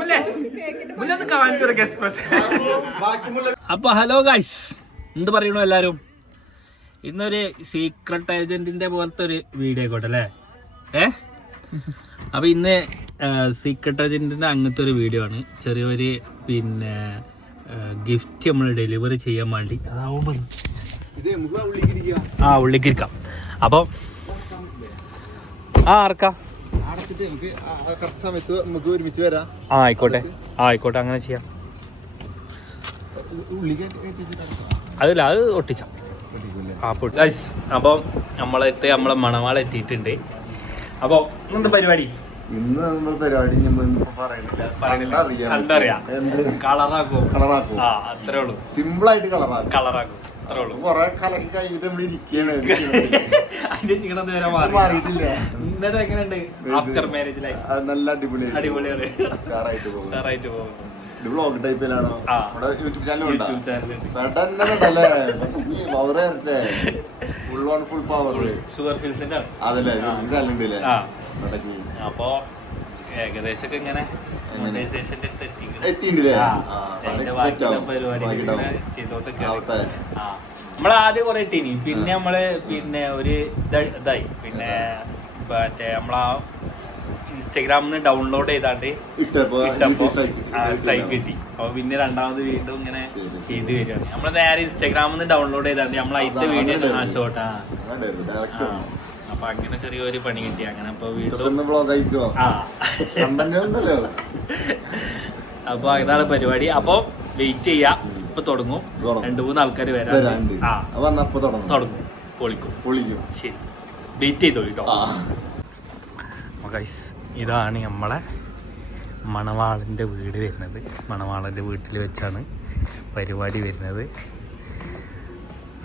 മുല്ലേ അപ്പൊ hello guys എന്ത് പറയണു എല്ലാരും? ഇന്നൊരു സീക്രട്ട് ഏജന്റിന്റെ പോലത്തെ ഒരു വീഡിയോ ആയിക്കോട്ടെ അല്ലേ? ഏ? അപ്പൊ ഇന്ന് സീക്രട്ട് ഏജന്റിന്റെ അങ്ങനത്തെ ഒരു വീഡിയോ ആണ്. ചെറിയൊരു പിന്നെ ഗിഫ്റ്റ് നമ്മൾ ഡെലിവറി ചെയ്യാൻ വേണ്ടി. ആ ഉള്ളിക്കിരിക്കാം അപ്പം ആ ആർക്കാ അടച്ചിട്ട് നമുക്ക് കറക്റ്റ് സമയത്ത് നമുക്ക് ഒരുമിച്ച് ആയിക്കോട്ടെ. ആ ആയിക്കോട്ടെ അങ്ങനെ ചെയ്യാം. അതില്ല അത് ഒട്ടിച്ചാം. അപ്പം നമ്മളെത്തി നമ്മളെ മണവാള എത്തിയിട്ടുണ്ട്. അപ്പോൾ ഇന്നത്തെ പരിപാടി? ഇന്ന് നമ്മൾ പരിപാടി കണ്ടറിയാം. കളറാക്കും കളറാക്കും ഉള്ളൂ. സിമ്പിൾ ആയിട്ട് കളറാക്കും കളറാക്കും കൊറേ കലക്കി കഴിഞ്ഞിട്ട് നമ്മൾ ഇരിക്കുകയാണ്. അതിന്റെ ക്ഷീണം ഇതുവരെ മാറി മാറിയിട്ടില്ല. എന്നിട്ട് എങ്ങനെയുണ്ട്? ആഫ്റ്റർ മാരേജ് ലൈഫ് നല്ല അടിപൊളി അടിപൊളിയാണ്. ഉഷാറായിട്ട് പോകും ഉഷാറായിട്ട് പോകും ഇത് വ്ളോഗ് ടൈപ്പിലാണോ നമ്മുടെ യൂട്യൂബ് ചാനലുണ്ട് പെട്ടെന്ന് കണ്ടല്ലേ power full on full power sugar ഫിൽസിന്റെ അതല്ലേ? അപ്പോ ഏകദേശമൊക്കെ ഇങ്ങനെ? മോണിറ്റൈസേഷന്റെ അടുത്ത് ആ, അതിന്റെ ബാക്കിയുള്ള നമ്മൾ ആദ്യം കുറെ ഇട്ടീനി പിന്നെ നമ്മൾ പിന്നെ ഒരു ഇതായി. പിന്നെ മറ്റേ നമ്മളാ ഇൻസ്റ്റഗ്രാമിൽ നിന്ന് ഡൗൺലോഡ് ചെയ്താണ്ട് ഇട്ടപ്പോ സ്ട്രൈക്ക് കിട്ടി. അപ്പൊ പിന്നെ രണ്ടാമത് വീണ്ടും ഇങ്ങനെ. ചെയ്ത് വരികയാണ്. നമ്മൾ നേരെ ഇൻസ്റ്റഗ്രാമിൽ നിന്ന് ഡൗൺലോഡ് ചെയ്താണ്ട് നമ്മൾ അതിന്റെ വീഡിയോ ഷോട്ടാ അപ്പൊ അങ്ങനെ ചെറിയൊരു പണി കിട്ടി. അങ്ങനെ അപ്പൊ വീണ്ടും അപ്പൊ ഇതാണ് പരിപാടി. അപ്പൊ വെയിറ്റ് ചെയ്യാം. ഇപ്പൊ തുടങ്ങും. രണ്ടു മൂന്ന് ആൾക്കാർ വരാം വരാൻ തുടങ്ങും? പൊളിക്കും. പൊളിക്കും. ശരി. വെയിറ്റ് ചെയ്തോ കേട്ടോ? ഗൈസ് ഇതാണ് നമ്മളെ മണവാളന്റെ വീട് വരുന്നത്. മണവാളന്റെ വീട്ടിൽ വെച്ചാണ് പരിപാടി വരുന്നത്.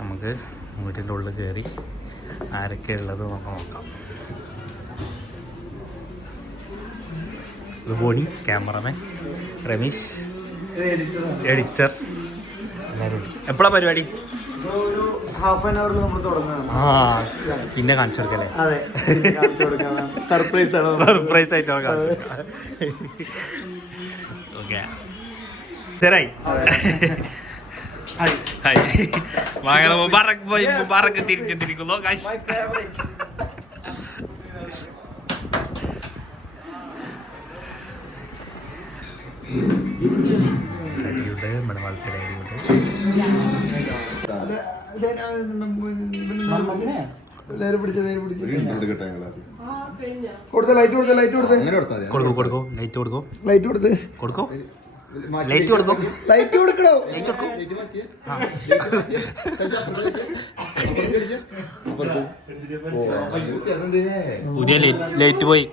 നമുക്ക് വീട്ടിന്റെ ഉള്ളിൽ കയറി ആരൊക്കെ ഉള്ളത് നമുക്ക് നോക്കാം. ബോണി ക്യാമറമാൻ രമേശ് എഡിറ്റർ എല്ലാവരും എപ്പോഴാണ് പരിപാടി? ഹാഫ് ആൻ അവറിൽ നമ്മൾ പിന്നെ കാണിച്ചു കൊടുക്കല്ലേ? അതെ സർപ്രൈസ് സർപ്രൈസ് ആയിട്ടാണ് കാണിച്ചത്. ഓക്കെ ശരായി ഹായ് മകളെ മുബാറക് പോയി മുബാറക് തിരിച്ചെത്തിരിക്കുന്നു റെഡിയുണ്ട് മണവാൾക്ക് റെഡിയുണ്ട് നേരെ പിടിച്ച നേരെ പിടിച്ച കൊടുത്ത ലൈറ്റ് കൊടുത്ത ലൈറ്റ് കൊടുത്ത്. കൊടുക്കൂ കൊടുക്കൂ ലൈറ്റ് കൊടുക്കൂ ലൈറ്റ് കൊടുത്ത് കൊടുക്കൂ ലൈറ്റ് കൊടുക്കും ലൈറ്റ് കൊടുക്കണോ? ലൈറ്റ്? പുതിയ ലൈറ്റ് പോയി.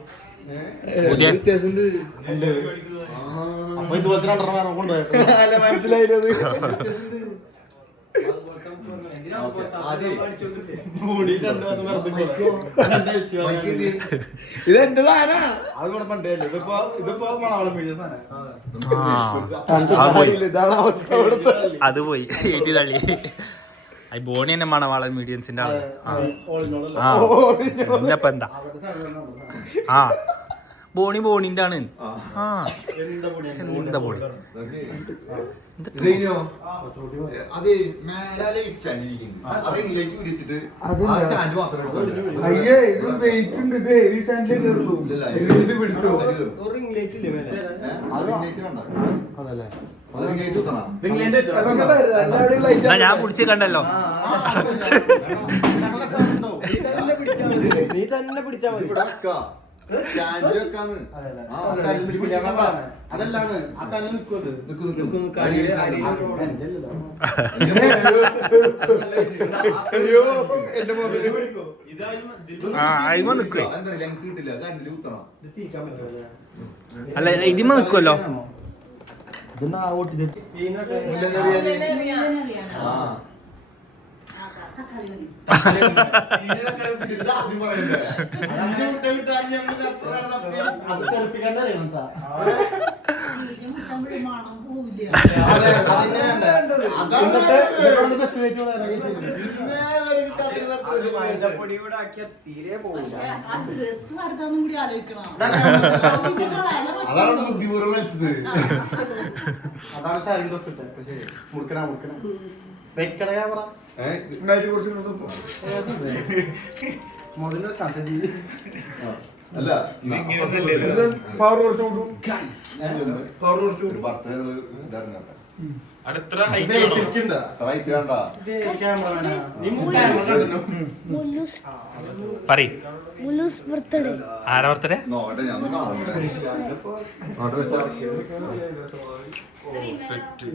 പുതിയ അല്ല ഇത് എന്റെ സാധനാ അവസ്ഥ അത് പോയി എഴുതി തള്ളി ബോണി തന്നെ മണവാളൻ മീഡിയൻസിന്റെ ആൾ പിന്നപ്പൊ എന്താ ആ ബോണി ബോണിന്റെ ആണ് ആ. എന്താ ബോണി അത്. അത് ഇങ്ങേക്ക് ആ സ്റ്റാൻഡ്. അയ്യേ ഇത് വെയിറ്റ് ഉണ്ട് ഇത് ഹെവി സ്റ്റാൻഡിലേ കയറുള്ളൂ ഇത് പിടിച്ചോ. അത് ഇങ്ങേക്ക്. ഞാൻ പിടിച്ച് കണ്ടല്ലോ നീ തന്നെ പിടിച്ചാ മതി. സ്റ്റാൻഡിൽ വെക്കാന്ന്. ആ, ഇതിൽ പിടിക്കാൻ വേണ്ട. നിക്ക്, നിക്ക്. അടിയിൽ സ്റ്റാൻഡ്. അയ്യോ എന്റെ മുതൽ ആ അതിമ നിക്കുവേ അതെന്താണ് length കിട്ടില്ല. അത് കണ്ടിൽ കുത്തണം. അല്ല ഇതിമ നിക്കുവല്ലോ ഇതെന്നാ ഇത് അതാണ് ബുദ്ധിപൂർവം വലിച്ചത് അതാണ് ശാരീരിക ഡ്രസ് ഇട്ടത്. മുടുക്കനാ മുറുക്കണ മുറുക്കണ ക്യാമറ. മുതൽ കഥ അല്ല പവർ കുറച്ച് ഞാനൊന്ന് പവർ കുറച്ച് കേട്ടോ. ആരാ ബർത്ത്ഡേ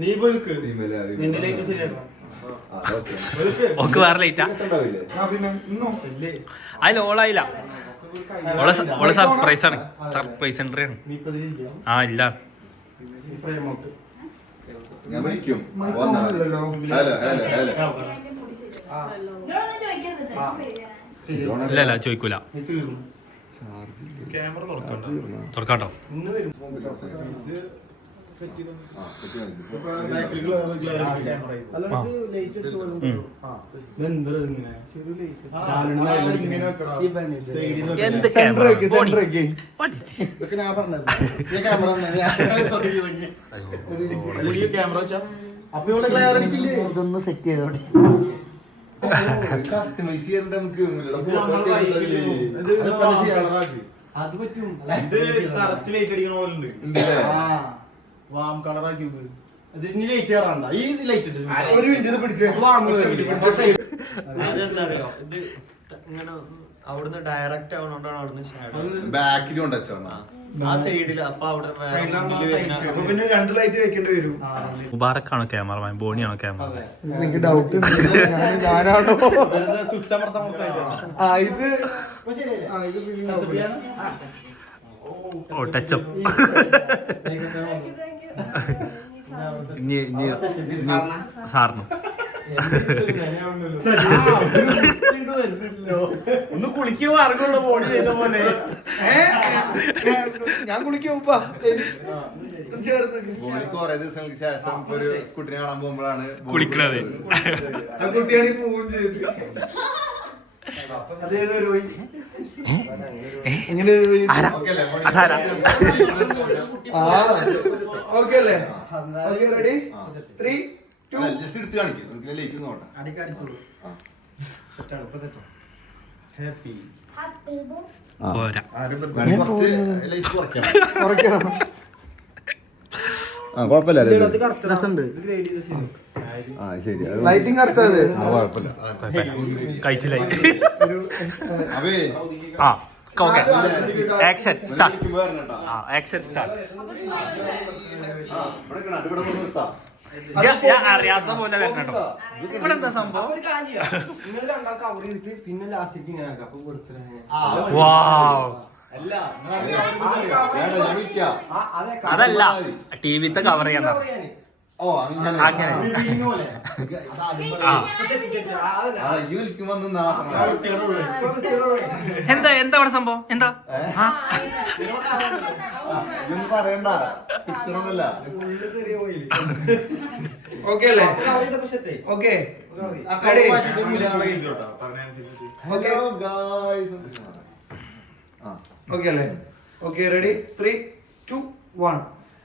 നീ email. നിന്റെ ലൈഫ് ശരിയാക്കാം. ഓക്ക് വേറെ ലൈറ്റാ അതിൽ ഓളായില്ല ഓളെ സർപ്രൈസ് ആണ്. സർപ്രൈസ് എൻട്രി ആണ്. ആ ഇല്ല. ഇല്ല ഇല്ല ചോദിക്കൂല. നീ തീർന്നു. തുറക്കാട്ടോ. അപ്പൊ ഇവിടെ ക്ലിയർ അടിക്കില്ലേ ഇതൊന്ന് സെറ്റ് ചെയ്തോടെ കസ്റ്റമൈസ് ചെയ്യണ്ട നമുക്ക് അത് പറ്റും. കറക്റ്റ് ലൈറ്റ് അടിക്കണ പോലെ ഉണ്ട്? വാം കളറാക്കി ഇതിന് ലൈറ്റ് കയറാണ്ട ഈ ലൈറ്റ് ഇട്ട് ഒരു മിനിറ്റ് ഇത് പിടിച്ചേ അതെന്താ അറിയോ ഇത് ഇങ്ങനെ അവിടുന്ന് ഡയറക്റ്റ് ആവണോണ്ടാണ് അവിടുന്ന് ഷാഡോ ആ സൈഡിൽ അപ്പൊ അവിടെ വരുന്ന- അപ്പൊ പിന്നെ രണ്ട് ലൈറ്റ് വെക്കേണ്ടി വരും മുബാറക്കാണോ ക്യാമറമാൻ ബോണിയാണോ ക്യാമറ എനിക്ക് ഡൗട്ട് സ്വിച്ച് അമർത്താൻ ഇത് ഓ ടച്ചപ്പ് സാറിന്? ഒന്ന് കുളിക്കുക മാർഗമുള്ള ബോഡി ചെയ്ത പോലെ? ഞാൻ കുളിക്കും ഉപ്പ ചേർന്ന് ബോണി കുറെ ദിവസങ്ങൾക്ക് ശേഷം ഒരു കുട്ടിനെ കാണാൻ പോകുമ്പോഴാണ് കുളിക്കണത്. കുട്ടിയാണെങ്കിൽ പോവുകയും ചെയ്തു റെഡി? Three two. അല്ല, just എടുത്ത് കാണിക്കും. ലൈറ്റ് നോട്ടെ അടിക്കടിച്ചോളൂ സെറ്റാണ് ഇപ്പൊ തെറ്റോ ഹാപ്പി പോരാ. കുറച്ച് ലൈറ്റ് കുറയ്ക്കണം. കുറയ്ക്കണം. ആ കുഴപ്പമില്ല രസമുണ്ട്. ആ ശരി. ലൈറ്റിംഗ് കറക്റ്റ് അത് ആ കുഴപ്പമില്ല. കഴിച്ചില്ലായി അവേ ആ ഓക്കെ ആക്ഷൻ സ്റ്റാർട്ട്. ആ ആക്ഷൻ സ്റ്റാർട്ട്. ഞാൻ അറിയാത്ത പോലെ വരണം കേട്ടോ. ഇവിടെ എന്താ സംഭവം? പിന്നെ ലാസ്റ്റ് ഞാൻ വാവ് അതല്ല ടിവിത്തെ കവർ ചെയ്യാൻ ഓ അങ്ങനെ അങ്ങനെ. എന്താ എന്താ അവിടെ സംഭവം എന്താ പറയണ്ട ഓക്കെ അല്ലേ ഓക്കെ ഓക്കെ ഹലോ ഗായ്സ് ആ ഓക്കെ അല്ലേ okay ready three two one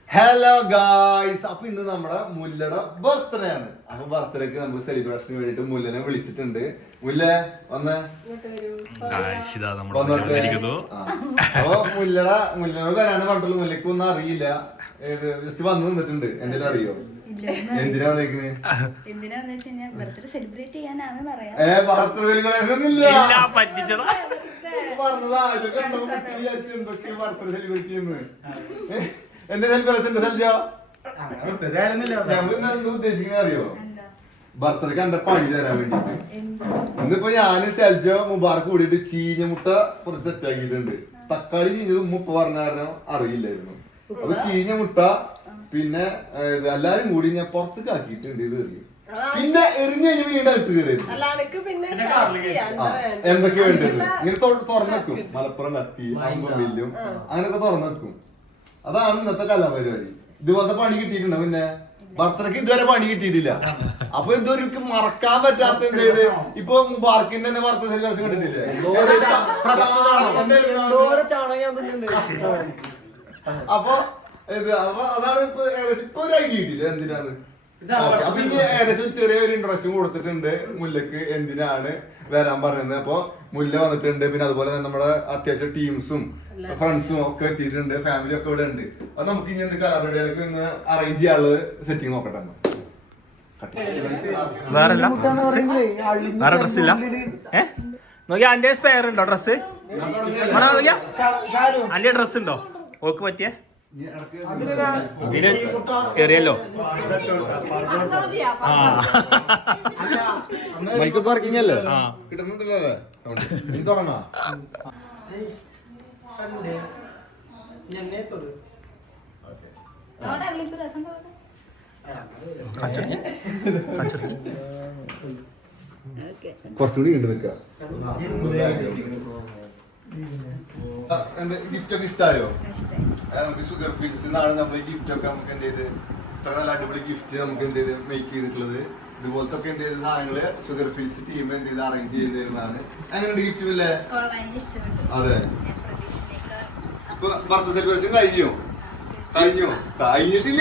hello guys അപ്പൊ ഇന്ന് നമ്മുടെ മുല്ലയുടെ ബർത്ത്ഡേ ആണ്. അപ്പൊ ബർത്ത്ഡേക്ക് നമ്മൾ സെലിബ്രേഷന് വേണ്ടിട്ട് മുല്ലനെ വിളിച്ചിട്ടുണ്ട്. മുല്ല വന്ന്. അപ്പൊ മുല്ലയുടെ മുല്ലനോട് വരാനും പറഞ്ഞിട്ടുള്ളൂ. മുല്ലക്കൊന്നും അറിയില്ല. ഏത് ജസ്റ്റ് വന്നു നിന്നിട്ടുണ്ട്. എന്തെങ്കിലും അറിയോ? എന്തിനാ വന്നേക്കണേ? എന്തിനാന്ന് വെച്ച് കഴിഞ്ഞാൽ ബർത്ത്ഡേ സെലിബ്രേറ്റ് ചെയ്യാനാണെന്ന് അറിയാം ഏ ബർത്ത്ഡേ പറ്റിച്ചതാ. പറഞ്ഞതാ ഇതൊക്കെ ബർത്ത്ഡേ സെലിബ്രേറ്റ് ചെയ്യുന്നത്. എന്റെ സെലിബ്രേഷൻ എന്റെ സൽജോ ഞങ്ങൾ എന്താ ഉദ്ദേശിക്കുന്നത് അറിയോ? ബർത്ത്ഡേക്ക് എന്റെ പണി തരാൻ വേണ്ടിട്ട് ഇന്നിപ്പോ ഞാൻ സെൽജോ മുബാർക്ക് കൂടിയിട്ട് ചീഞ്ഞ മുട്ട കുറച്ച് സെറ്റ് ആക്കിയിട്ടുണ്ട്. തക്കാളി ചീഞ്ഞത് ഉമ്മ ഇപ്പൊ പറഞ്ഞ കാരണം അറിയില്ലായിരുന്നു. അപ്പൊ ചീഞ്ഞ മുട്ട പിന്നെ ഇത് എല്ലാരും കൂടി ഞാൻ പുറത്തേക്ക് ആക്കിയിട്ട് എന്ത് ചെയ്ത് എറിയും പിന്നെ എറിഞ്ഞ് കഴിഞ്ഞ് വീണ്ടും അകത്ത് കയറിയത് എന്തൊക്കെ വേണ്ടത്? ഇങ്ങനെ തുറന്നെക്കും മലപ്പുറം കത്തി വില്ലും. അങ്ങനെയൊക്കെ തുറന്നെക്കും അതാണ് ഇന്നത്തെ കലാപരിപാടി. ഇതുപോലത്തെ പണി കിട്ടിയിട്ടുണ്ടോ പിന്നെ? ഭർത്തനക്ക് ഇതുവരെ പണി കിട്ടിയിട്ടില്ല. അപ്പൊ ഇതൊരു മറക്കാൻ പറ്റാത്ത എന്ത് ചെയ്ത്? ഇപ്പൊ ബാർക്കിന്റെ തന്നെ ഭർത്ത സെലിബ്രേഷൻ കണ്ടിട്ടില്ലേ? ഇത് അപ്പൊ അതാണ് ഇപ്പൊ ഏകദേശം ഇപ്പൊ ഒരു ഐഡിയ ഇല്ല എന്തിനാണ്? അപ്പൊ ഇനി ഏകദേശം ചെറിയൊരു ഇൻട്രസ്റ്റ് കൊടുത്തിട്ടുണ്ട് മുല്ലക്ക് എന്തിനാണ് വരാൻ പറയുന്നത്. അപ്പൊ മുല്ല വന്നിട്ടുണ്ട്. പിന്നെ അതുപോലെ തന്നെ നമ്മുടെ അത്യാവശ്യം ടീംസും ഫ്രണ്ട്സും ഒക്കെ എത്തിയിട്ടുണ്ട്. ഫാമിലി ഒക്കെ ഇവിടെ ഉണ്ട്. അപ്പൊ നമുക്ക് ഇനി എന്ത് കലാപരിപാടികൾക്ക് ഒന്ന് അറേഞ്ച് ചെയ്യാനുള്ള സെറ്റിംഗ് നോക്കട്ടെ എന്നാ. വേറെ വേറെ ഡ്രസ് ഇല്ല? ഏ? നോക്കിയാ അന്റെ സ്പെയർ ഉണ്ടോ ഡ്രസ്? നോക്കിയാ? അന്റെ ഡ്രസ് ഉണ്ടോ? ഓക്ക് പറ്റിയ? ഇതിൽ കേറിയല്ലോ. ആ. മൈക്കൊക്കെ വർക്കിംഗ് അല്ലേ. കിട്ടുന്നുണ്ടല്ലോ തുടങ്ങാം. കുറച്ചുകൂടി ഉണ്ട് നിൽക്കുക. ഗിഫ്റ്റ് ഒക്കെ ഇഷ്ടമായോ നമുക്ക് ഷുഗർ ഫീൽസ് നിന്നാണ് നമ്മൾ ഗിഫ്റ്റ് ഒക്കെ നമുക്ക് എന്ത് ചെയ്ത് ഇത്ര നല്ല അടിപൊളി ഗിഫ്റ്റ് നമുക്ക് എന്ത് ചെയ്ത് മേക്ക് ചെയ്തിട്ടുള്ളത്. ഇതുപോലത്തെ ഒക്കെ എന്ത് ചെയ്ത സാധനങ്ങൾ ഷുഗർ ഫീൽസ് ടീം എന്ത് ചെയ്ത് അറേഞ്ച് ചെയ്ത് തരുന്നതാണ്. എങ്ങനെയുണ്ട് ഗിഫ്റ്റ് ഇല്ലേ അതെ. ഇപ്പൊ ബർത്ത് സെലിബ്രേഷൻ കഴിഞ്ഞു? കഴിഞ്ഞു? കഴിഞ്ഞിട്ടില്ല?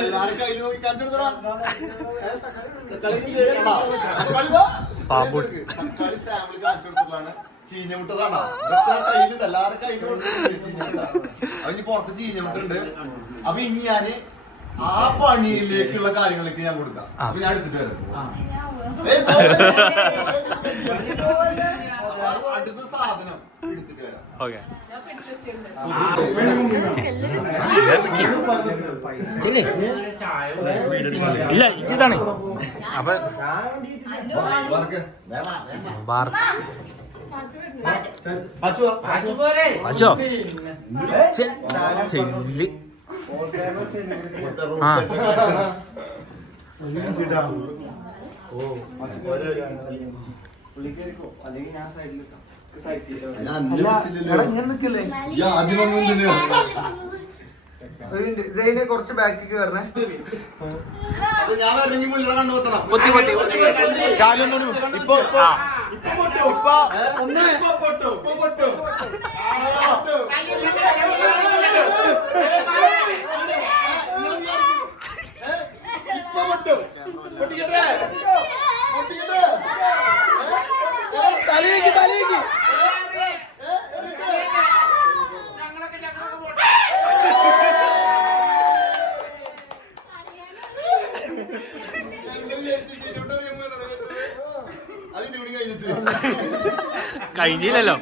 എല്ലാരും കഴിഞ്ഞു നോക്കി. കാണിച്ചെടുത്തടാ. ഏ, പാമ്പ്. തക്കാളി സാമ്പിൾ കാണിച്ചു കൊടുത്തിട്ടാണ് ചീഞ്ഞമുട്ടതാണ് കയ്യിലുണ്ട്. എല്ലാവരുടെ കയ്യിൽ കൊടുത്തിട്ടുണ്ട് പുറത്ത് ചീഞ്ഞമുട്ടുണ്ട് അപ്പൊ ഇനി ഞാൻ ആ പണിയിലേക്കുള്ള കാര്യങ്ങളൊക്കെ ഞാൻ കൊടുക്കാം. അപ്പൊ ഞാൻ എടുത്തിട്ട് വരാം. അടുത്ത സാധനം എടുത്തിട്ട് വരാം. ഓക്കെ. ഇല്ല ഇതാണ് അപ്പൊ വർക്ക്. ബാർ- അച്ചുവാ. അശോ ചെല്ലി ആ ഞാൻ അന്നെ വിളിച്ചില്ലല്ലോ. എടാ, ഇങ്ങനെ നിക്കല്ലേ. ഒരു മിനിറ്റ്. സെയിനെ കുറച്ച് ബാക്കിക്ക് വരണേ. അപ്പൊ ഞാൻ വരണമെങ്കിൽ കൂടി കഴിഞ്ഞിട്ട് കഴിഞ്ഞില്ലല്ലോ.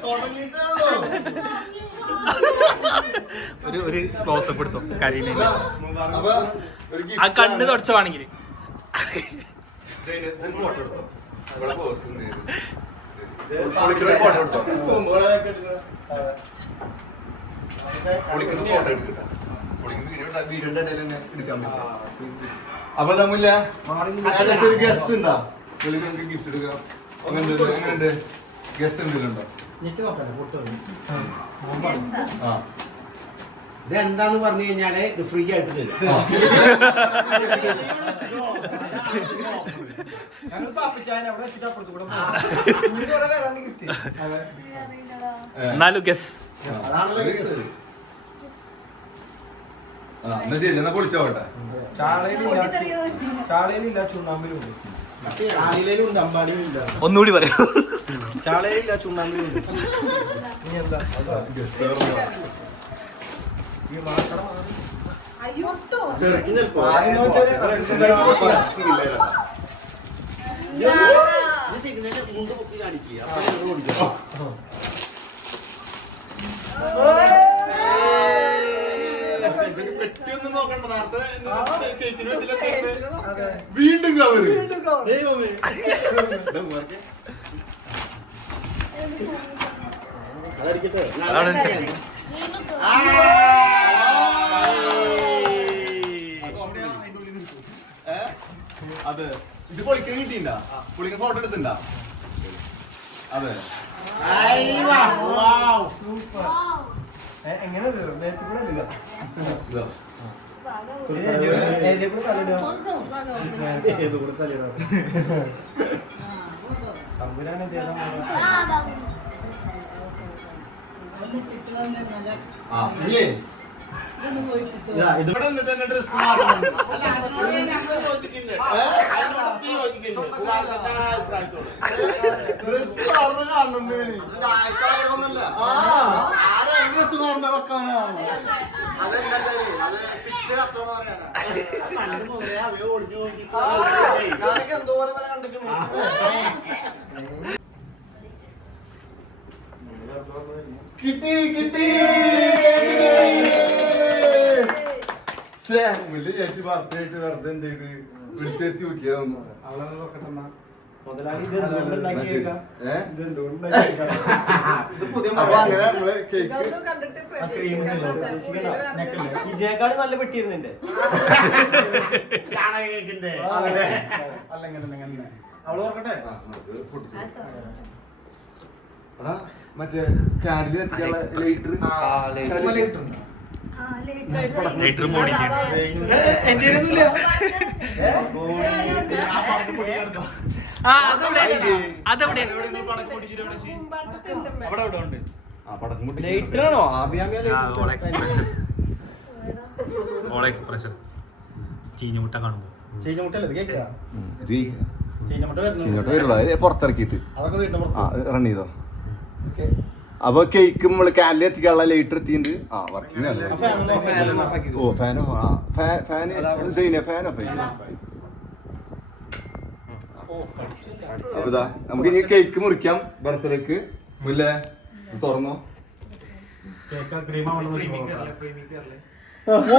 ഒരു ഒരു ക്ലോസ് അപ്പ് എടുത്തോ കരീന ആ കണ്ണ് തുടച്ചു തുടച്ചവാണെങ്കിൽ എടുത്തോ. എടുത്തിട്ടോ. ഇടയിൽ തന്നെ എടുക്കാൻ പറ്റും. അപ്പൊ തമ്മില്ലേ ഒരു ഗസ്റ്റ് ഉണ്ടാ പുള്ളിക്ക് നമുക്ക് ഗിഫ്റ്റ് എടുക്കാം എങ്ങനെയുണ്ട് ഗസ്റ്റ് എന്തെങ്കിലും ഉണ്ടോ ആ ഇത് എന്താന്ന് പറഞ്ഞു കഴിഞ്ഞാൽ ഇത് ഫ്രീ ആയിട്ട് തരും. എന്നാലും ഗസ് എന്നാ പൊളിച്ചോട്ടെ. ചാളയിലില്ല ചുണ്ണാമ്പിലുണ്ട് ഒന്നുകൂടി പറയൂ. ചാളയിലില്ല ചുണ്ണാമ്പിലുണ്ട് ഇനി എന്താ? പെട്ടിയൊന്നും നോക്കണ്ട നേരത്തെ കേക്കിന് വീണ്ടും കവറ് ദൈവമേ ഏ? അതെ ഇത് പൊളിക്കാൻ കിട്ടിണ്ടാ പുള്ളിക്ക് ഫോട്ടോ എടുത്തിണ്ടാ അതെ എങ്ങനെ. ആ ഇവിടെ നിന്നിട്ട് ഡ്രസ് ഡ്രസ് മാറുന്ന കാണുന്നു ആരാ ഡ്രസ് കിട്ടി ശരി ചേച്ചി വെറുതെ എന്ത് ചെയ്ത്? നോക്കിയതൊന്നും ഇതിനേക്കാൾ നല്ല പെട്ടിയിരുന്നെ മറ്റേ കാൻഡിൽ ലൈറ്റർ ലൈറ്റർ ലൈറ്റർ മോണിക്ക് ആ അതെവിടെ അതെവിടെ അവിടെ അവിടെ ഉണ്ട്. ആ പടക്കം പൊട്ടിച്ചു. ലേറ്ററാണോ ആഭിയാമിയ ഓൾ എക്സ്പ്രഷൻ. ചീഞ്ഞുമുട്ട കാണുമ്പോ. ചീഞ്ഞമുട്ട വരുന്നു. ചീഞ്ഞോട്ട് വരുവാ ഇത് പുറത്തിറക്കിയിട്ട്. അതൊക്കെ വീട്ടിൽ ആ റൺ ചെയ്തോ? ഓക്കെ. അപ്പൊ കേക്ക് നമ്മൾ കാനിൽ എത്തിക്കാനുള്ള ലൈറ്റർ എത്തിണ്ട് ആ വർക്കിംഗ് അല്ല ഓ ഫാനോ ആ ഫാൻ ഫാൻ ഫൈൻ അപ്പൊ ഇതാ നമുക്ക് ഇനി കേക്ക് മുറിക്കാം. ബർത്ത്ഡേക്ക് മുല്ലേ? തുറന്നോ? കേക്ക് ക്രീമാവണം ഓ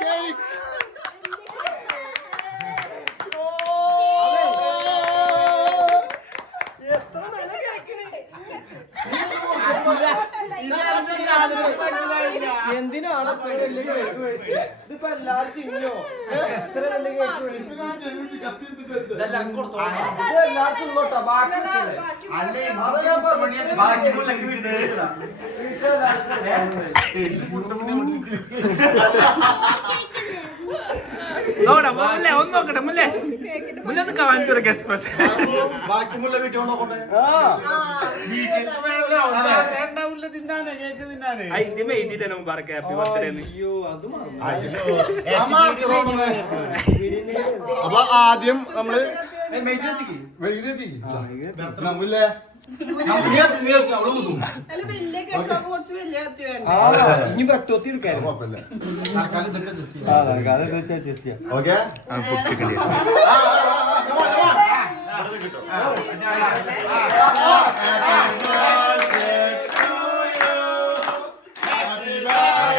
കേക്ക് എന്തിനാണ് അത്ര വലിയ കേക്ക് മേടിച്ചത് ഇതിപ്പോ എല്ലാരും തിന്നോ എത്ര വലിയ കേക്ക് മേടിച്ചത് ഇത് എല്ലാരും തിന്നോട്ടോ ബാക്കി വെച്ചില്ലേ? അതാ ഞാൻ പറഞ്ഞത്. നോടാ മുല്ലേ ഒന്ന് നോക്കട്ടെ മുല്ലേ. മുല്ലേ ഒന്ന് കാണിച്ചു കൊടുക്ക എക്സ്പ്രസ് ബാക്കി മുല്ല വീട്ടിൽ കൊണ്ടോട്ടെ ആ ഇതിമേ എഴുതിയില്ല മുമ്പാർക്ക് ഹാപ്പി ബർത്ത്ഡേ എന്ന് അയ്യോ അത് മറന്നു അപ്പൊ ആദ്യം നമ്മൾ നമ്മില്ലേ ഇനി പെട്ടോത്തി ചെയ്യാം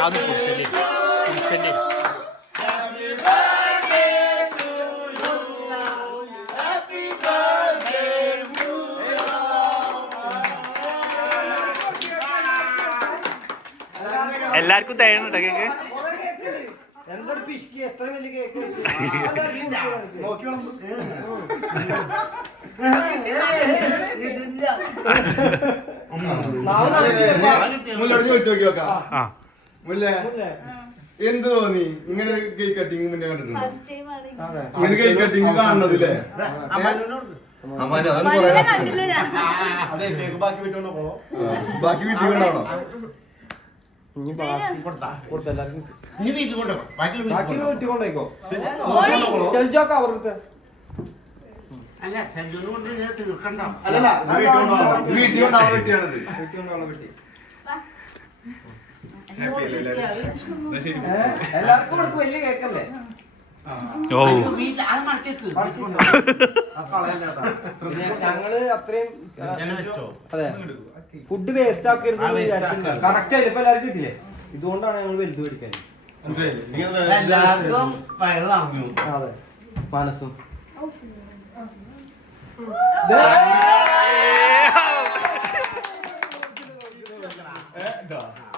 അത് കുടിച്ചല്ലേ കുടിച്ചല്ലേ എല്ലാവർക്കും തേനുണ്ടോ കേക്ക്? മുല്ലോട് ചോദിച്ചു നോക്കി മുല്ലേ? എന്ത് തോന്നി? ഇങ്ങനെ കേക്ക് കട്ടിങ് മുന്നേ കണ്ടിട്ടുണ്ടോ? ഇങ്ങനെ കേക്ക് കട്ടിങ് കാണുന്നതില്ലേ? അമ്മാനെ അതാണ് പറയാ അതെ കേക്ക് ബാക്കി വീട്ടിൽ ബാക്കി വീട്ടിൽ കൊണ്ടാണോ? ഇനി വീട്ടിൽ കൊണ്ടോ? അല്ല കൊണ്ട് തീർക്കണ്ട. അല്ലല്ല വീട്ടിൽ കൊണ്ടോ? വീട്ടിൽ കൊണ്ടാണ് വീട്ടിയാണത് വീട്ടിൽ കൊണ്ടുള്ള വീട്ടിൽ എല്ലാവർക്കും കൊടുക്കും വലിയ കേക്കല്ലേ ഓ ഞങ്ങൾ അത്രയും അതെ ഫുഡ് വേസ്റ്റ് ആക്കരുത്. കറക്റ്റ് ആയിട്ട് ഇപ്പൊ എല്ലാവർക്കും കിട്ടില്ലേ ഇതുകൊണ്ടാണ് ഞങ്ങൾ വലുത് പഠിക്കാൻ അതെ മനസ്സും ഇപ്പളാ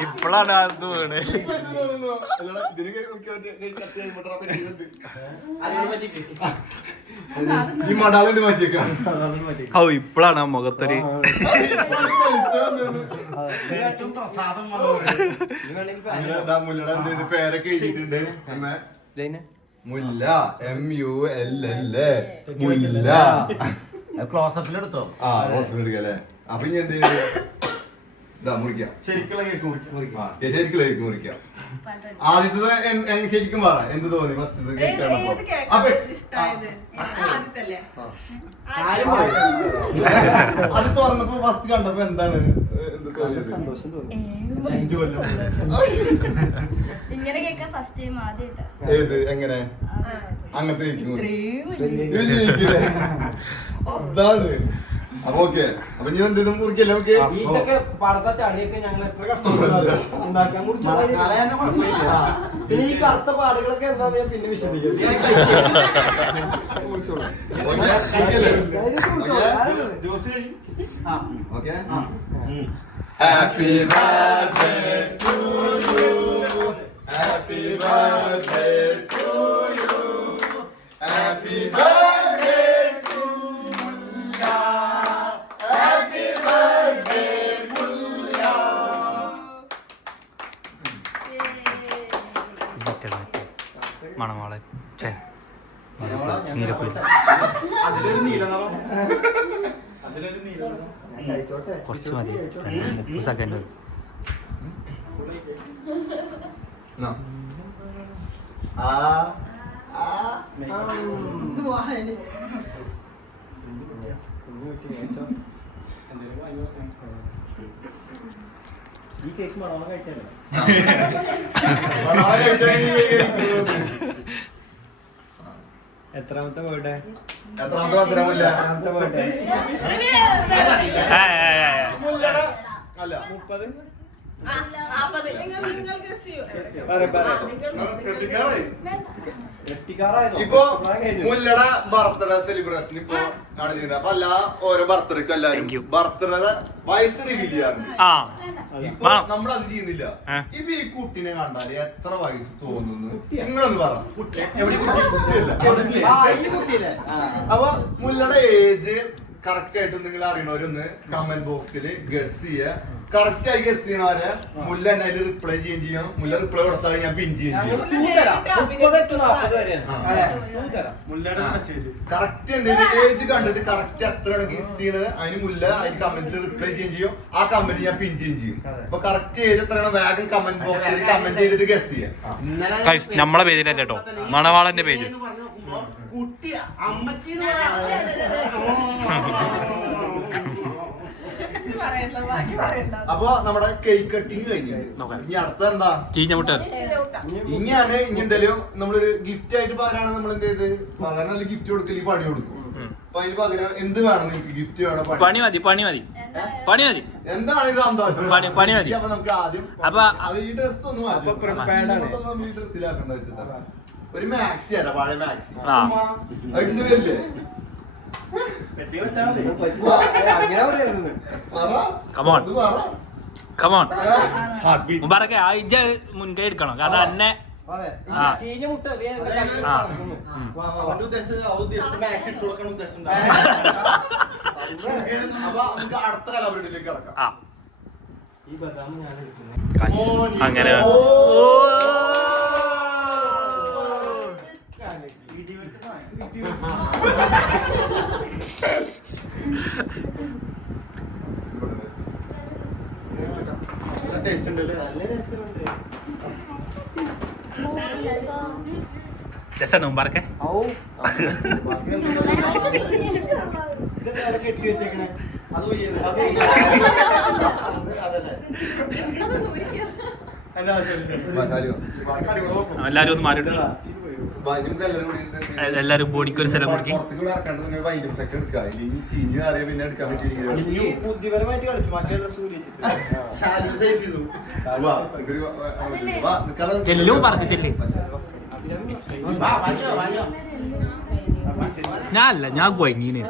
അപ്പോഴാണ് അത് വീണ് ഇപ്പൊ എന്ത് തോന്നുന്നു? അല്ലടാ, ഇതിന് കൈ മുറിക്കാൻ പറ്റിയ- കൈ കത്തി കൈമുട്ടറ പെട്ടിയിലുണ്ട്. അതിനോട് പറ്റിക്ക്. ഈ മടാലുണ്ട് മാറ്റിയേക്കാം ഓ ഇപ്പോഴാണ് ആ മുഖത്തൊരു പേരൊക്കെ എഴുതിയിട്ടുണ്ട് Mulla. M U L L A Mulla. ക്ലോസപ്പിലെടുത്തോ ആ ഹോസ്പിറ്റൽ എടുക്കല്ലേ അപ്പൊ ഇനി എന്ത് ചെയ്ത് ഇതാ മുറിക്കാം. ശരിക്കുള്ള കേക്ക് മുറിക്കും ആ, ഞാൻ ശരിക്കും ലൈക്ക് മുറിക്കാം. ആദ്യത്തത് എൻ- എൻ- ശരിക്കും പറ എന്ത് തോന്നി? ഫസ്റ്റ് അപ്പൊ പറയും. അത് തുറന്നപ്പോ ഫസ്റ്റ് കണ്ടപ്പോ എന്താണ്? എന്ത് തോന്നിയത്? അഞ്ച് കൊല്ലം. ഇങ്ങനെ കേൾക്കാൻ ഫസ്റ്റ് ടൈം ആദ്യമായിട്ടാ ഏത്? എങ്ങനെ? അങ്ങനത്തെ കേക്ക് ഇത്രയും വലിയ? അതാണ്. അപ്പൊ ഓക്കെ. അപ്പൊ നീ എന്തെങ്കിലും മുറിക്കല്ലേ നമുക്ക്? പടത്ത ചളിയൊക്കെ ഞങ്ങൾ എത്ര കഷ്ടപ്പെട്ടു ഈ കറുത്ത പാടുകളൊക്കെ എന്താന്ന് ഞാൻ പിന്നെ. Okay. Happy birthday to you happy birthday to you happy birthday മണവാളൻ. ചേ. കുറച്ച് മതി. മുപ്പത് സെക്കൻഡ് എത്രാമത്തെ ബർത്ത്ഡേ അല്ല. മുപ്പത്? ഇപ്പൊ. മുല്ലയുടെ ബർത്ത്ഡേ സെലിബ്രേഷൻ ഇപ്പൊ നടന്നിരുന്നത് അപ്പൊ എല്ലാ ഓരോ ബർത്ത്ഡേക്കും എല്ലാരും ബർത്ത്ഡേ വയസ്സ് റിവീൽ ചെയ്യാറുണ്ട് ആ. ഇപ്പൊ. നമ്മൾ അത് ചെയ്യുന്നില്ല. ഇപ്പൊ ഈ കുട്ടിനെ കണ്ടാൽ എത്ര വയസ്സ് തോന്നുന്നു? നിങ്ങളൊന്ന് പറ. കുട്ടിയില്ലേ. അപ്പൊ മുല്ലട ഏജ് കറക്റ്റ് ആയിട്ട് നിങ്ങൾ അറിയണവരൊന്ന് കമന്റ് ബോക്സിൽ ഗസ് ചെയ്യുക കറക്റ്റ് ആയി ഗസ് ചെയ്യണവരെ മുല്ല എന്നെ അതിൽ റിപ്ലൈ ചെയ്യും ചെയ്യണം. മുല്ല റിപ്ലൈ കൊടുത്താൽ ഞാൻ പിൻ ചെയ്യും കറക്റ്റ് എന്തെങ്കിലും ഏജ് കണ്ടിട്ട് കറക്റ്റ് എത്രയാണ് ഗസ് ചെയ്യണത്? അതിന് മുല്ല അതിന് കമന്റിൽ റിപ്ലൈ ചെയ്യും ചെയ്യും. ആ കമന്റ് ഞാൻ പിൻ ചെയ്യും. ചെയ്യും. അപ്പൊ കറക്റ്റ് ഏജ് എത്രയാണ്? വേഗം കമന്റ് ബോക്സിൽ കമന്റ് ചെയ്തിട്ട് ഗസ് ചെയ്യാം. നമ്മളെ പേജിലല്ല കേട്ടോ. മണവാളന്റെ പേജ്. കുട്ടി അമ്മച്ചി അപ്പൊ നമ്മുടെ കേക്ക് കട്ടിങ് കഴിഞ്ഞു. ഇനി അടുത്ത എന്താ? ഇനിയാണ് ഇനി എന്തായാലും നമ്മളൊരു ഗിഫ്റ്റ് ആയിട്ട് പകരാണ് നമ്മൾ എന്ത് ചെയ്ത്? സാധാരണ ഗിഫ്റ്റ് കൊടുക്കൽ പണി കൊടുക്കും. അപ്പൊ അതിന് പകരം എന്ത് വേണം എനിക്ക് ഗിഫ്റ്റ് വേണം പണി? മതി പണി മതി. പണി മതി. എന്താണ് ഇത് സന്തോഷം? പണി- പണി മതി. അപ്പൊ നമുക്ക് ആദ്യം അപ്പൊ- ഈ ഡ്രസ് ഒന്നും ഡ്രസ്സിലാക്കണ്ട വെച്ചിട്ടാ. ഒരു മാക്സി അല്ല പഴയ മാക്സി ആ. അതിന്റെ പേരില്ലേ കെട്ടി വെച്ചാൽ മതി അങ്ങനെ പറയരുത് പറ. Come on. അത് പറ. കമോൺ മുബാറക്കെ മുൻകൈ എടുക്കണം. കാരണം എന്നെ ആ. ചീഞ്ഞ മുട്ട ദേ ഇവിടെ കയ്യിൽ ആ. കിടക്കുന്നു. വാ, വാ, വാ. അവന്റെ ഉദ്ദേശിച്ചത് അവ ഉദ്ദേശിച്ച മാക്സ് ഇട്ട് കൊടുക്കണം ഉദ്ദേശം അപ്പൊ നമുക്ക് അടുത്ത കലാപരിപാടിയിലേക്ക് കിടക്കാം. ആ. ഈ ബദാം ഞാൻ എടുക്കുന്നത് അങ്ങനെ. ടേസ്റ്റ് അതിന്റെ മുമ്പാർക്കെ എല്ലാരും ഒന്ന് മാറി എല്ലാരും ബോഡിക്ക് ഒരു സ്ഥലം കൊടുക്കി ചെല്ലും പറഞ്ഞു ചെല്ല്. ഞാൻ അല്ല ഞാൻ കൊയങ്ങീന്.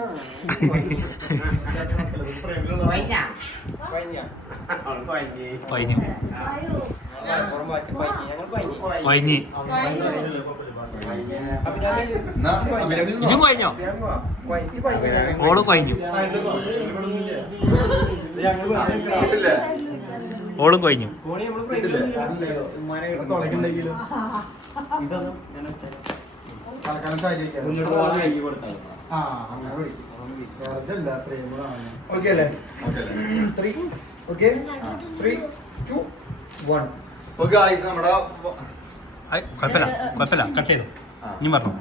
കൊയഞ്ഞു കൊയഞ്ഞു. ഇജും കൊയഞ്ഞോ ഓൾ കൊയഞ്ഞു? ഓളും കൊയഞ്ഞു ഓക്കെ അല്ലേ ഓക്കേ അല്ലേ? Three okay three two one okay ആയിട്ട് നമ്മുടെ കുഴപ്പമില്ല കുഴപ്പമില്ല. കട്ട് ചെയ്തു. ഇനി പറഞ്ഞു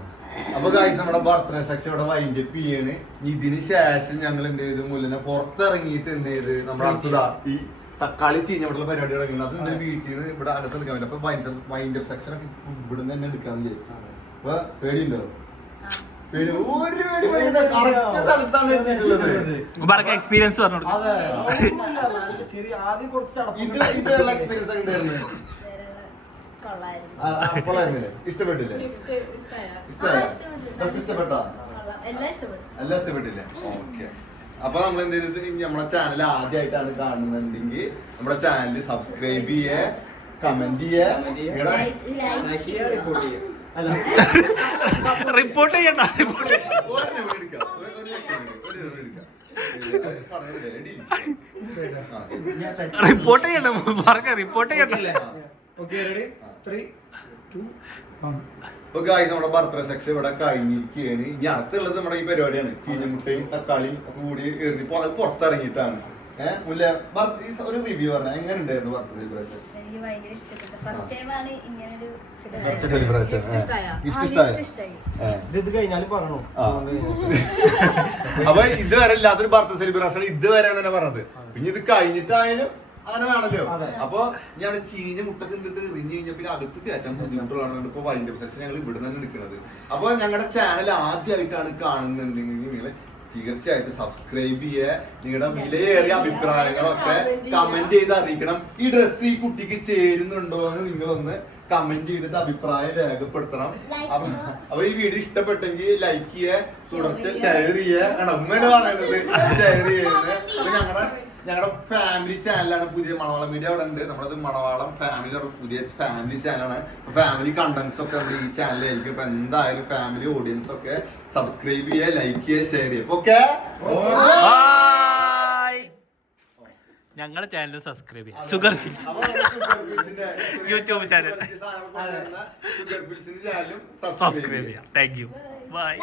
അപ്പൊ ഗായ്സ് നമ്മുടെ ബർത്ത്ഡേ സെക്ഷൻ ഇവിടെ വൈൻഡ് അപ്പ് ചെയ്യാണ്. ഇതിന് ശേഷം ഞങ്ങൾ എന്ത് ചെയ്തു? മുല്ലിനെ പുറത്തിറങ്ങിയിട്ട് എന്ത് ചെയ്ത്? നമ്മുടെ അടുത്തതാ ഈ തക്കാളി ചീഞ്ഞവിടുള്ള പരിപാടി തുടങ്ങുന്നത് അത് എന്റെ വീട്ടിൽ നിന്ന് ഇവിടെ അകത്ത് എടുക്കാൻ പറ്റും അപ്പൊ വൈൻഡ് അപ്പ് സെക്ഷൻ ഒക്കെ ഇവിടുന്ന് തന്നെ എടുക്കാന്ന് വിചാരിച്ചു. അപ്പൊ പേടിയുണ്ടോ? പേടി. ഒരു പേടി പേടിയുണ്ടോ കറക്റ്റ് സ്ഥലത്താണ് എത്തിയിട്ടുള്ളത്. എക്സ്പീരിയൻസ് പറഞ്ഞു കൊടുക്കും അതെ. ചെറിയ ആദ്യം കുറച്ച് ഇത് ഇതെല്ലാം എക്സ്പീരിയൻസ് ഉണ്ടായിരുന്നു കൊള്ളായിരുന്നില്ലേ? ഇഷ്ടപ്പെട്ടില്ലേ? ഇഷ്ടമായോ? ഡ്രസ് ഇഷ്ടപ്പെട്ടോ? എല്ലാം ഇഷ്ടപ്പെട്ടു. എല്ലാം ഇഷ്ടപ്പെട്ടില്ലേ? ഓക്കെ. അപ്പൊ നമ്മൾ എന്ത് ചെയ്തത് നമ്മുടെ നമ്മളെ ചാനൽ ആദ്യമായിട്ടാണ് കാണുന്നുണ്ടെങ്കിൽ നമ്മുടെ ചാനൽ സബ്സ്ക്രൈബ് ചെയ്യേ കമന്റ് റിപ്പോർട്ട് റിപ്പോർട്ട് ചെയ്യണ്ട റിപ്പോർട്ട്. ഇത് പറഞ്ഞില്ലേ? റിപ്പോർട്ട് ചെയ്യണ്ട മുബാറക്ക് റിപ്പോർട്ട് ചെയ്യണ്ട. Okay ready three two one അപ്പൊ ഗായ്സ് നമ്മുടെ ബർത്ത്ഡേ സെക്ഷൻ ഇവിടെ കഴിഞ്ഞിരിക്കുകയാണ്. ഇനി അടുത്തുള്ളത് നമ്മുടെ ഈ പരിപാടിയാണ്. ചീഞ്ഞമുട്ടയും തക്കാളി കൂടി എറിഞ്ഞ് പുറ- പുറത്തിറങ്ങിയിട്ടാണ്. ഏഹ് മുല്ല ഈ ഒരു റിവ്യൂ പറഞ്ഞ എങ്ങനെ ഉണ്ടായിരുന്നു ബർത്ത്ഡേ സെലിബ്രേഷൻ. അപ്പൊ ഇതുവരെ ഇല്ലാത്തൊരു ബർത്ത്ഡേ സെലിബ്രേഷൻ ഇതുവരെ തന്നെ പറഞ്ഞത്. പിന്നെ ഇത് കഴിഞ്ഞിട്ടായാലും അങ്ങനെ വേണല്ലോ അപ്പൊ ഞാൻ ചീഞ്ഞ മുട്ട കണ്ടിട്ട് എറിഞ്ഞു കഴിഞ്ഞാൽ പിന്നെ അകത്ത് കയറ്റാൻ ബുദ്ധിമുട്ടുള്ളതാണ് ഇപ്പൊ വൈൻഡ് സെക്ഷൻ ഞങ്ങൾ ഇവിടെ നിന്ന് എടുക്കുന്നത് അപ്പൊ ഞങ്ങളുടെ ചാനൽ ആദ്യമായിട്ടാണ് കാണുന്നുണ്ടെങ്കിൽ നിങ്ങൾ തീർച്ചയായിട്ടും സബ്സ്ക്രൈബ് ചെയ്യേ. നിങ്ങളുടെ വിലയേറിയ അഭിപ്രായങ്ങളൊക്കെ കമന്റ് ചെയ്ത് അറിയിക്കണം. ഈ ഡ്രസ് ഈ കുട്ടിക്ക് ചേരുന്നുണ്ടോ എന്ന് നിങ്ങളൊന്ന് കമന്റ് ചെയ്തിട്ട് അഭിപ്രായം രേഖപ്പെടുത്തണം. അപ്പൊ അപ്പൊ ഈ വീഡിയോ ഇഷ്ടപ്പെട്ടെങ്കിൽ ലൈക്ക് ചെയ്യേ തുടർച്ച ഷെയർ ചെയ്യുക ഉമ്മയാണ് പറയുന്നത് ഷെയർ ചെയ്യുന്നത് ഞങ്ങളുടെ ഞങ്ങളുടെ ഫാമിലി ചാനലാണ് പുതിയ മണവാളം മീഡിയ അവിടെ ഉണ്ട്. നമ്മളത് മണവാളം ഫാമിലി പുതിയ ഫാമിലി ചാനലാണ് ഫാമിലി കണ്ടന്റ്സ് ഒക്കെ നമ്മുടെ ഈ ചാനലായിരിക്കും അപ്പൊ എന്തായാലും ഫാമിലി ഓഡിയൻസ് ഒക്കെ സബ്സ്ക്രൈബ് ചെയ്യുക ലൈക്ക് ചെയ്യുക ഷെയർ ചെയ്യുക. ഓക്കെ ഞങ്ങളെ ചാനൽ സബ്സ്ക്രൈബ് ചെയ്യാം sugar fills YouTube channel. Subscribe ചെയ്യാം. Thank you bye.